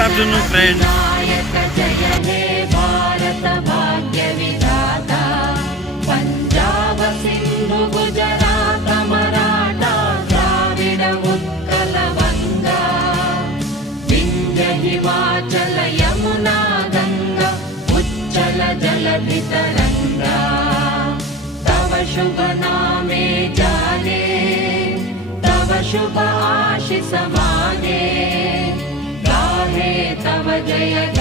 afternoon, friends. जय हे भारत भाग्य विधाता पंजाब सिंधु गुजरात मराठा द्राविड उत्कल गंगा विंध्य हिमाचल यमुना गंगा उच्चल जलधि तरंगा तव शुभ नामे जाने तव शुभ आशीष माने गाहे तव जय